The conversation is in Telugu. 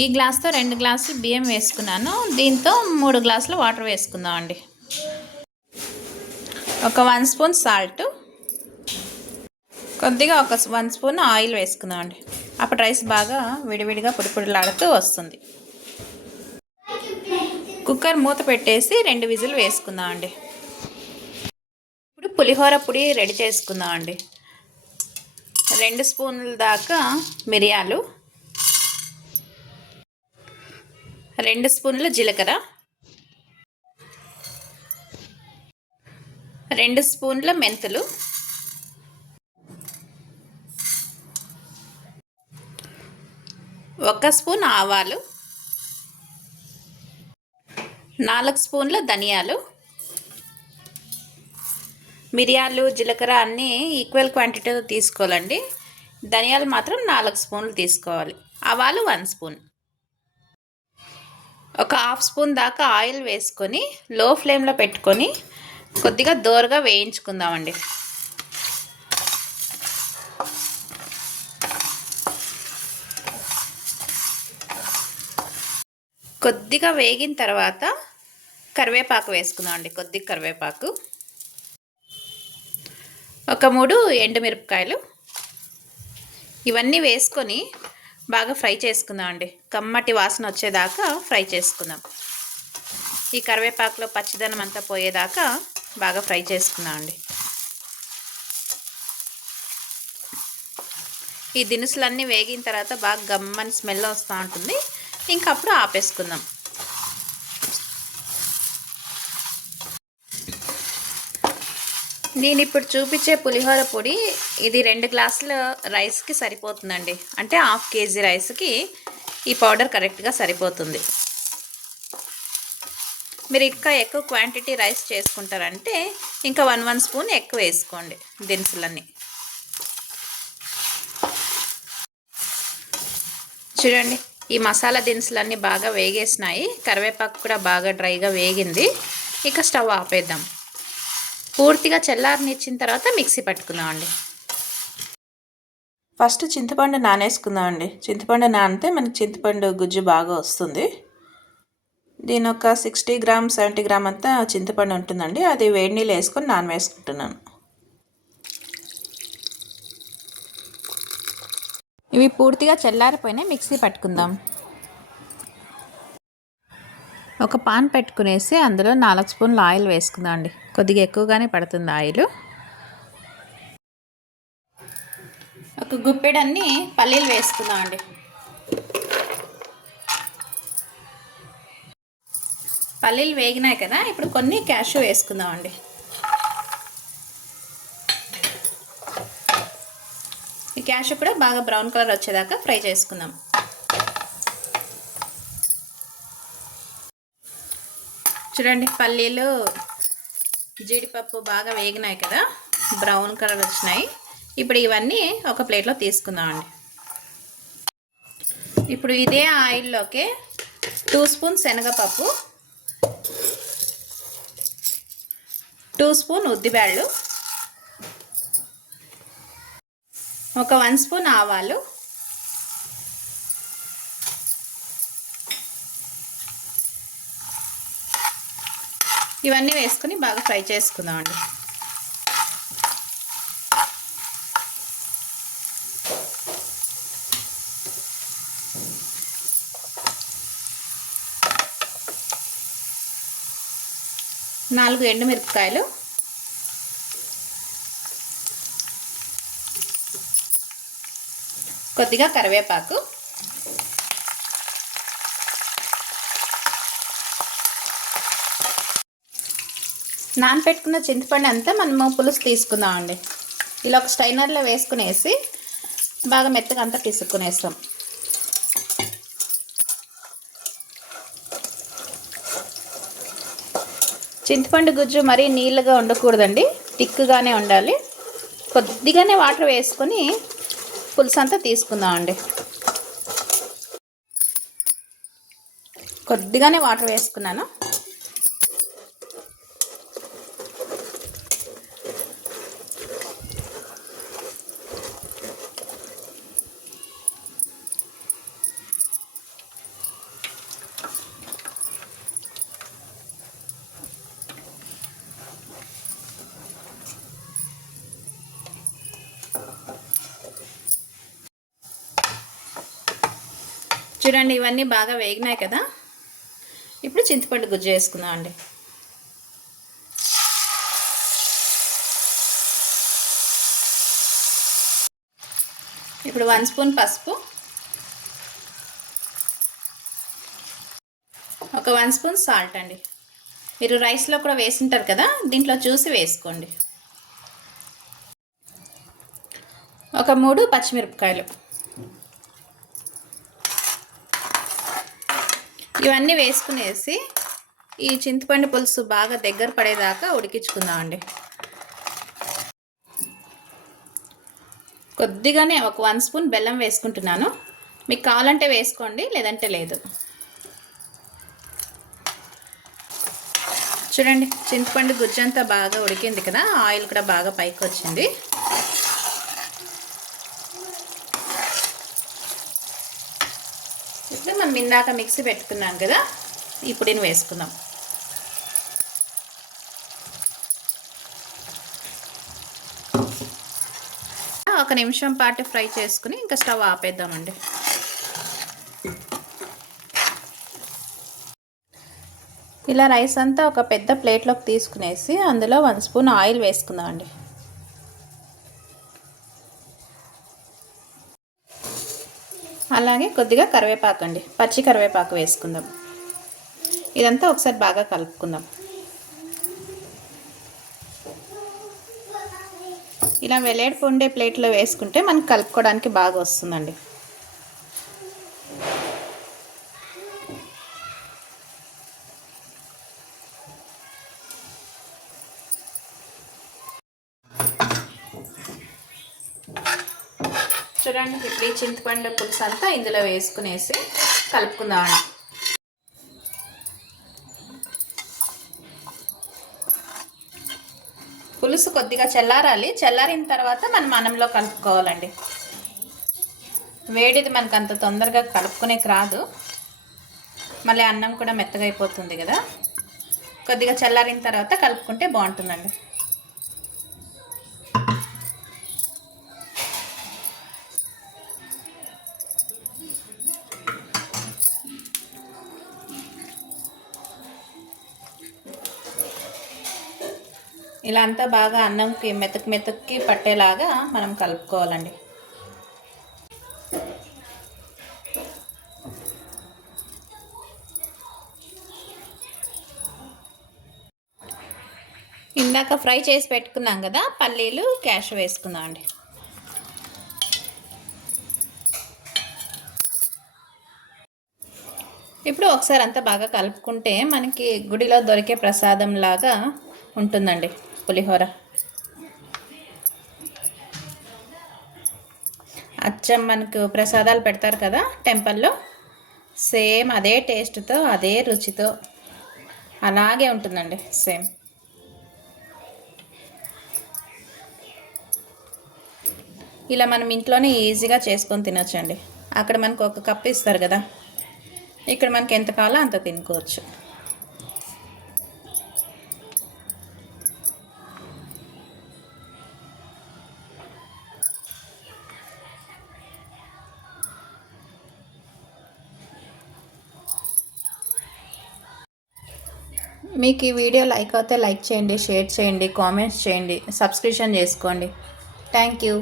ఈ గ్లాస్తో 2 గ్లాసులు బియ్యం వేసుకున్నాను. దీంతో 3 గ్లాసులు వాటర్ వేసుకుందాం అండి. ఒక 1 స్పూన్ సాల్ట్, కొద్దిగా ఒక 1 స్పూన్ ఆయిల్ వేసుకుందాం అండి. అప్పుడు రైస్ బాగా విడివిడిగా పొడిలాడుతూ వస్తుంది. కుక్కర్ మూత పెట్టేసి 2 విజిల్ వేసుకుందాం అండి. ఇప్పుడు పులిహోర పొడి రెడీ చేసుకుందాం అండి. 2 స్పూన్ల దాకా మిరియాలు, 2 స్పూన్ల జీలకర్ర, 2 స్పూన్ల మెంతులు, 1 స్పూన్ ఆవాలు, 4 స్పూన్ల ధనియాలు. మిరియాలు జీలకర్ర అన్నీ ఈక్వల్ క్వాంటిటీతో తీసుకోవాలండి. ధనియాలు మాత్రం 4 స్పూన్లు తీసుకోవాలి. ఆవాలు 1 స్పూన్. ఒక హాఫ్ స్పూన్ దాకా ఆయిల్ వేసుకొని లో ఫ్లేమ్లో పెట్టుకొని కొద్దిగా దోరగా వేయించుకుందామండి. కొద్దిగా వేగిన తర్వాత కరివేపాకు వేసుకుందాం అండి. కొద్దిగా కరివేపాకు, ఒక 3 ఎండుమిరపకాయలు, ఇవన్నీ వేసుకొని బాగా ఫ్రై చేసుకుందాం అండి. కమ్మటి వాసన వచ్చేదాకా ఫ్రై చేసుకుందాం. ఈ కరివేపాకులో పచ్చిదనం అంతా పోయేదాకా బాగా ఫ్రై చేసుకుందాం అండి. ఈ దినుసులన్నీ వేగిన తర్వాత బాగా గమ్మని స్మెల్ వస్తూ ఉంటుంది. ఇంకా అప్పుడు ఆపేసుకుందాం. నేను ఇప్పుడు చూపించే పులిహోర పొడి ఇది 2 గ్లాసుల రైస్కి సరిపోతుందండి. అంటే 1/2 కేజీ రైస్కి ఈ పౌడర్ కరెక్ట్గా సరిపోతుంది. మీరు ఇంకా ఎక్కువ క్వాంటిటీ రైస్ చేసుకుంటారంటే ఇంకా 1 స్పూన్ ఎక్కువ వేసుకోండి దినుసులన్నీ. చూడండి, ఈ మసాలా దినుసులన్నీ బాగా వేగేసినాయి. కరివేపాకు కూడా బాగా డ్రైగా వేగింది. ఇక స్టవ్ ఆపేద్దాం. పూర్తిగా చల్లారనిచ్చిన తర్వాత మిక్సీ పట్టుకుందాం అండి. ఫస్ట్ చింతపండు నానేసుకుందాం అండి. చింతపండు నానితే మనకి చింతపండు గుజ్జు బాగా వస్తుంది. దీని ఒక 60 గ్రామ్ 70 గ్రామ్ అంతా చింతపండు ఉంటుందండి. అది వేడి నీళ్ళు వేసుకొని నానవేసుకుంటున్నాను. ఇవి పూర్తిగా చల్లారిపోయినాయి. మిక్సీ పట్టుకుందాం. ఒక పాన్ పెట్టుకునేసి అందులో 4 స్పూన్ల ఆయిల్ వేసుకుందాం అండి. కొద్దిగా ఎక్కువగానే పడుతుంది ఆయిల్. ఒక గుప్పెడన్ని పల్లీలు వేసుకుందాం అండి. పల్లీలు వేగినాయి కదా, ఇప్పుడు కొన్ని క్యాషు వేసుకుందాం అండి. ఈ క్యాషు కూడా బాగా బ్రౌన్ కలర్ వచ్చేదాకా ఫ్రై చేసుకుందాం. చూడండి, పల్లీలు జీడిపప్పు బాగా వేగినాయి కదా, బ్రౌన్ కలర్ వచ్చినాయి. ఇప్పుడు ఇవన్నీ ఒక ప్లేట్లో తీసుకుందామండి. ఇప్పుడు ఇదే ఆయిల్లోకి 2 స్పూన్ శనగపప్పు, 2 స్పూన్ ఉద్దిబ్యాళ్ళు, ఒక 1 స్పూన్ ఆవాలు, ఇవన్నీ వేసుకొని బాగా ఫ్రై చేసుకుందామండి. నాలుగు ఎండుమిరపకాయలు, కొద్దిగా కరివేపాకు, నానపెట్టుకున్న చింతపండు అంతా మనము పులుసు తీసుకుందామండి. ఇలా ఒక స్టైనర్లో వేసుకునేసి బాగా మెత్తగా అంతా పిసుక్కునేస్తాం. చింతపండు గుజ్జు మరీ నీళ్ళగా ఉండకూడదండి, థిక్గానే ఉండాలి. కొద్దిగానే వాటర్ వేసుకొని పులుసు అంతా తీసుకుందామండి. కొద్దిగానే వాటర్ వేసుకున్నాను. చూడండి ఇవన్నీ బాగా వేగినాయి కదా. ఇప్పుడు చింతపండు గుజ్జు వేసుకుందాం అండి. ఇప్పుడు 1 స్పూన్ పసుపు, ఒక 1 స్పూన్ సాల్ట్ అండి. మీరు రైస్లో కూడా వేసింటారు కదా, దీంట్లో చూసి వేసుకోండి. ఒక 3 పచ్చిమిరపకాయలు. ఇవన్నీ వేసుకునేసి ఈ చింతపండు పులుసు బాగా దగ్గర పడేదాకా ఉడికించుకుందామండి. కొద్దిగానే ఒక 1 స్పూన్ బెల్లం వేసుకుంటున్నాను. మీకు కావాలంటే వేసుకోండి, లేదంటే లేదు. చూడండి చింతపండు గుజ్జంతా బాగా ఉడికింది కదా, ఆయిల్ కూడా బాగా పైకి వచ్చింది. ఇప్పుడు మనం ఇందాక మిక్సీ పెట్టుకున్నాం కదా, ఈ పొడిని వేసుకుందాం. ఒక నిమిషం పాటు ఫ్రై చేసుకుని ఇంకా స్టవ్ ఆపేద్దామండి. ఇలా రైస్ అంతా ఒక పెద్ద ప్లేట్లోకి తీసుకునేసి అందులో 1 స్పూన్ ఆయిల్ వేసుకుందామండి. అలాగే కొద్దిగా కరివేపాకు అండి, పచ్చి కరివేపాకు వేసుకుందాం. ఇదంతా ఒకసారి బాగా కలుపుకుందాం. ఇలా వెలేడుపు ఉండే ప్లేట్లో వేసుకుంటే మనకు కలుపుకోవడానికి బాగా వస్తుందండి. చూడండి ఇప్పుడు ఈ చింతపండు పులుసు అంతా ఇందులో వేసుకునేసి కలుపుకుందామండి. పులుసు కొద్దిగా చల్లారాలి. చల్లారిన తర్వాత మనం అన్నంలో కలుపుకోవాలండి. వేడిది మనకు అంత తొందరగా కలుపుకునేకి రాదు, మళ్ళీ అన్నం కూడా మెత్తగా అయిపోతుంది కదా. కొద్దిగా చల్లారిన తర్వాత కలుపుకుంటే బాగుంటుందండి. ఇలా అంతా బాగా అన్నంకి మెతుక్కి పట్టేలాగా మనం కలుపుకోవాలండి. ఇందాక ఫ్రై చేసి పెట్టుకున్నాం కదా పల్లీలు, క్యాషు వేసుకుందాం అండి. ఇప్పుడు ఒకసారి అంతా బాగా కలుపుకుంటే మనకి గుడిలో దొరికే ప్రసాదం లాగా ఉంటుందండి పులిహోర. అచ్చం మనకు ప్రసాదాలు పెడతారు కదా టెంపుల్లో, సేమ్ అదే టేస్ట్తో అదే రుచితో అలాగే ఉంటుందండి సేమ్. ఇలా మనం ఇంట్లోనే ఈజీగా చేసుకొని తినొచ్చండి. అక్కడ మనకు ఒక కప్పు ఇస్తారు కదా, ఇక్కడ మనకి ఎంత కావాలో అంత తినుకోవచ్చు. మీకు ఈ వీడియో లైక్ అయితే లైక్ చేయండి, షేర్ చేయండి, కామెంట్స్ చేయండి, సబ్స్క్రిప్షన్ చేసుకోండి. Thank you.